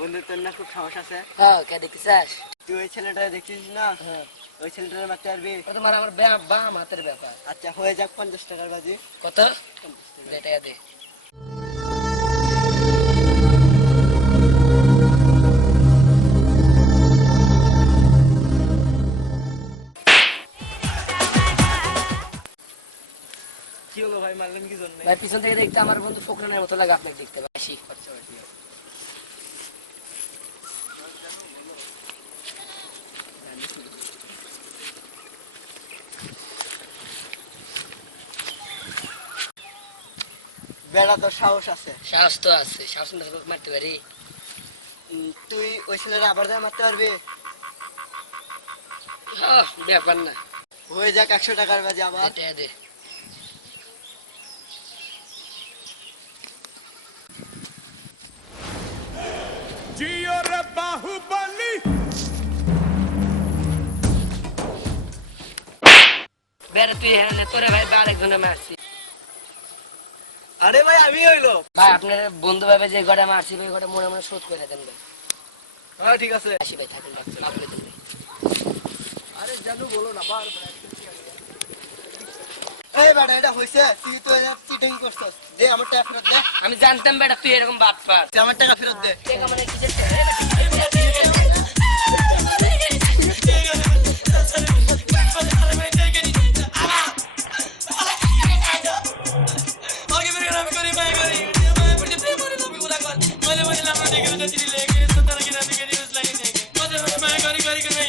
বন্ধু তোর না খুব সাহস আছে? হ্যাঁ কে দেখতে চাস তুই ওই ছেলেটা দেখছিস না? হ্যাঁ। ওই ছেলেটার মারতে পারবি ও তোমার আমার বাম হাতের ব্যাপার। আচ্ছা হয়ে যাক পঞ্চাশ টাকার বাজি। কত? টাকা দে। ভাই পিছন থেকে দেখতে আমার বন্ধু ফকরানের মতো লাগে আপনাকে দেখতে পাচ্ছি। বেড়া সাহস আছে? সাহস তো আছে সাহস মারতে পারি। তুই ওই ছেলেরা আবার মারতে পারবি? হ্যাঁ, ব্যাপার না। হয়ে যাক একশো টাকার বাজে আবার। দে বাহুবলি। বেড়া তুই হ্যাঁ তোরে ভাই আরেকজনে মারছি। আরে ভাই আমি হইল। ভাই আপনার বন্ধু ভাবে যে গড়ে মারছি ভাই গড়ে মনে মনে শোধ করে দেন ভাই। হ্যাঁ ঠিক আছে। আসি ভাই থাকুন আরে জানু বলো না বার এই বেটা এটা হইছে তুই তো চিটিং করছস। দে আমার টাকা ফেরত দে। আমি জানতাম বেটা তুই এরকম বাদ পার। আমার টাকা ফেরত দে। টাকা মানে কিসের Mother, when I'm not going to let you like it, so that I can get his line. Mother, my you